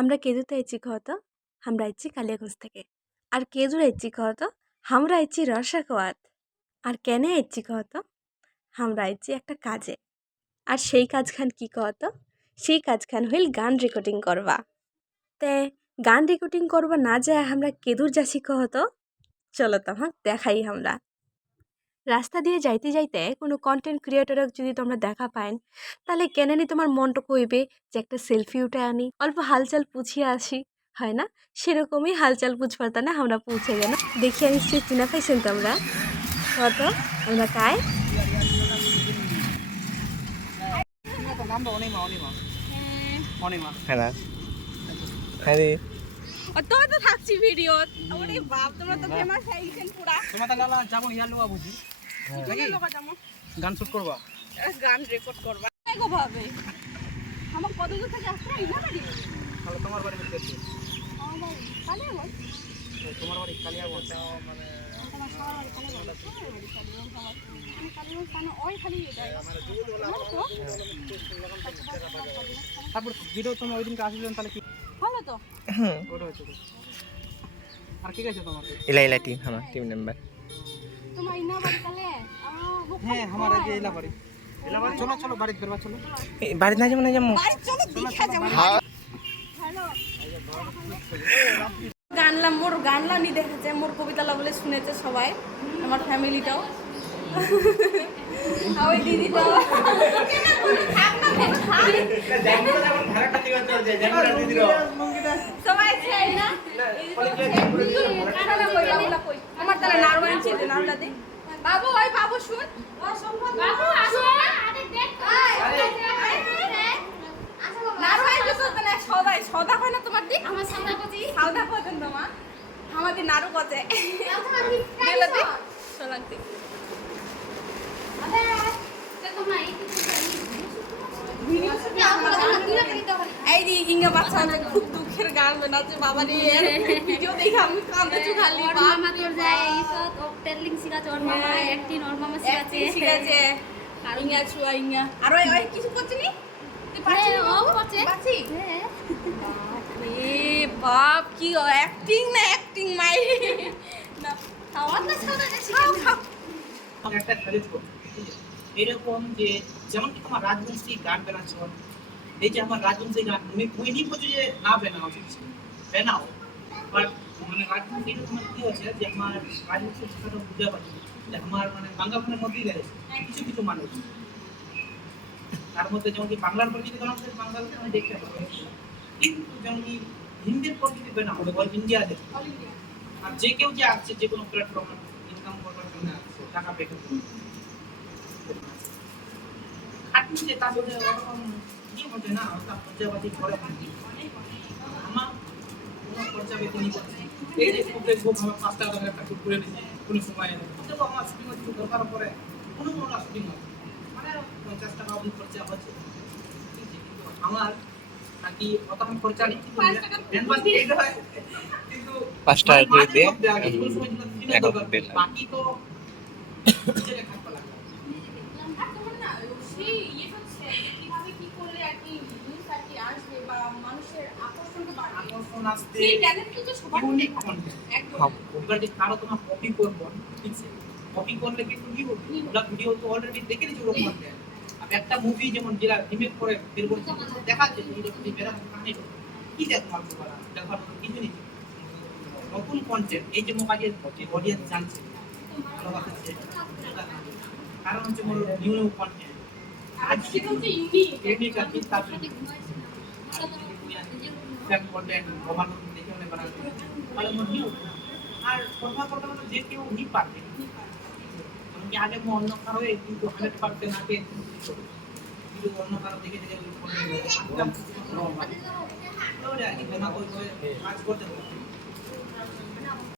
আমরা কেদুতে আইছি কহতো আমরা আইছি কালিয়াগঞ্জ থেকে আর কেদুর আইছি কহতো আমরা আইছি রসাকওয়াত আর কেনে আইছি কহতো আমরা আইছি একটা কাজে আর সেই কাজখান কি কহতো সেই কাজখান হইল গান রেকর্ডিং করবা তে গান রেকর্ডিং করবা না যায় আমরা কেদুর যাচ্ছি কহতো চলো তোমাক দেখাই আমরা রাস্তা দিয়ে যাইতে যাইতে কোনো কন্টেন্ট ক্রিয়েটরক যদি তোমরা দেখা পাইন তাহলে কেনানি তোমার মনটা কইবে যে একটা সেলফি উঠে আনি অল্প হালচাল পুছিয়ে আসি হয় না সেরকমই হালচাল পুছবার না আমরা পৌঁছে গেল দেখিয়া নিশ্চয়ই চিনা পাইছেন তোমরা কত আমরা কায় তোমরা তো থাকছি ভিডিও ওরে বাপ তোমরা তো ফেমাস হয়ে গেছেন পুরা তোমরা তাহলে যাবো ইয়া লোয়া বুঝি গান শুট করবা গান রেকর্ড করবা কো ভাবে আমার কত দূর থেকে আসছে না বাড়ি তাহলে তোমার বাড়ি মধ্যে আছে কালিয়াগঞ্জ তোমার বাড়ি কালিয়াগঞ্জ মানে তোমার সবার বাড়ি কালিয়াগঞ্জ আমি কালিয়াগঞ্জ মানে ওই খালি তারপর ভিডিও তুমি ওই দিনকে আসলেন তাহলে কি ভালো তো ওটা হচ্ছে আর কি আছে তোমার ইলা টিম আমার টিম মেম্বার তোমার ইনা বাড়ি কালে হ্যাঁ আমার এই ইলা বাড়ি চলো চলো বাড়ি ফেরবা চলো বাড়ি না যাবো না যাবো বাড়ি চলো দেখা যাবো হ্যালো গানলাম মোর গানলামই দেখেছে মোর কবিতালা বলে শুনেছে সবাই আমার ফ্যামিলিটাও ওই দিদিটাও সবাই চাই না আমার তারা নারওয়াইন ছিল নামলা দে বাবু ওই বাবু শুন বাবু আসো আরে দেখ নারওয়াইন তো না সদাই সদা হয় না তোমার দিক আমার সাদা কজি সাদা কজন তোমা আমাদের নারু কজে গেল দে সোলান্তি আবে দেখো না এই যে ইঙ্গা বাচ্চা আছে খুব দুঃখের গান বানাচ্ছে বাবা রে ভিডিও দেখে আমি কাঁদছি খালি মামা তোর যায় এইসব টেলিং শিখাচ্ছে ওর মামা অ্যাক্টিং ওর মামা শিখাচ্ছে ইঙ্গা ছুয়া ইঙ্গা আর ওই কিছু করছিস নি তুই পাচ্ছিস ও করছে পাচ্ছি হ্যাঁ এ বাপ কি অ্যাক্টিং না অ্যাক্টিং মাই না খাওয়া না খাওয়া আমি একটা চ্যালেঞ্জ করব এরকম যে যেমন কি তোমার রাজবংশী গান বানাচ্ছ এই যে আমার রাজবংশী গান তুমি কইনি বলছো যে না বানাও বানাও বাট মানে রাজবংশী তোমার কি হচ্ছে যে আমার রাজবংশী ভাষাটা বুঝতে পারছি আমার মানে বাংলার মধ্যেই রয়েছে কিছু কিছু মানুষ তার মধ্যে যেমন কি বাংলার পর যদি আমাদের বাংলা আমি দেখতে পাবো কিন্তু যেমন কি হিন্দির পর যদি বানাও অল ইন্ডিয়া দেখ আর যে কেউ যে আসছে যে কোনো প্ল্যাটফর্মে ইনকাম করার জন্য আসছে টাকা পে করতে আপনি যে তাহলে ওরকম কি হচ্ছে না ওটা পর্যাবাদী করে আমার কোনো পর্যাবাদী নেই এই যে খুব দেখবো ভাবে 5 টাকা একটা টুক করে দিচ্ছি কোনো সময় দেখো আমার শুটিং হচ্ছে দরকার পড়ে কোনো শুটিং মানে 50 টাকা অবধি খরচা হচ্ছে আমার নাকি অতক্ষণ খরচা নেই কিন্তু ব্যান্ডবাজি এই হয় কিন্তু 5 টাকা করে দিয়ে বাকি তো ছেলে খাওয়া লাগে আকর্ষণ আসবে ইউনিক কন্টেন্ট ওগুলা যে কারো তোমার কপি করবো ঠিক আছে কপি করলে কিন্তু কি হবে ওগুলা ভিডিও তো অলরেডি দেখে নিয়েছো ওরকম কন্টেন্ট আর একটা মুভি যেমন যেটা রিমেক করে বের করছে দেখাচ্ছে যে এটা তুমি বেরা কাহিনী কি দেখো আর বলা দেখার মতো কিছু নেই নতুন কন্টেন্ট এই যে মোবাইলের অডিয়েন্স জানছে ভালোবাসছে কারণ হচ্ছে মোর নিউ নিউ কন্টেন্ট আজ কি হচ্ছে ইউনিক আর কি তার কন্টেন্ট মোবাইল দেখে মনে বানাতে ভালো মোর নিউ আর কথা কথা যে কেউ নি পারবে আমি আগে মো অন্য কারো কিন্তু 100% আগে কিন্তু অন্য কারো দেখে দেখে ওই কন্টেন্ট কাজ করতে হবে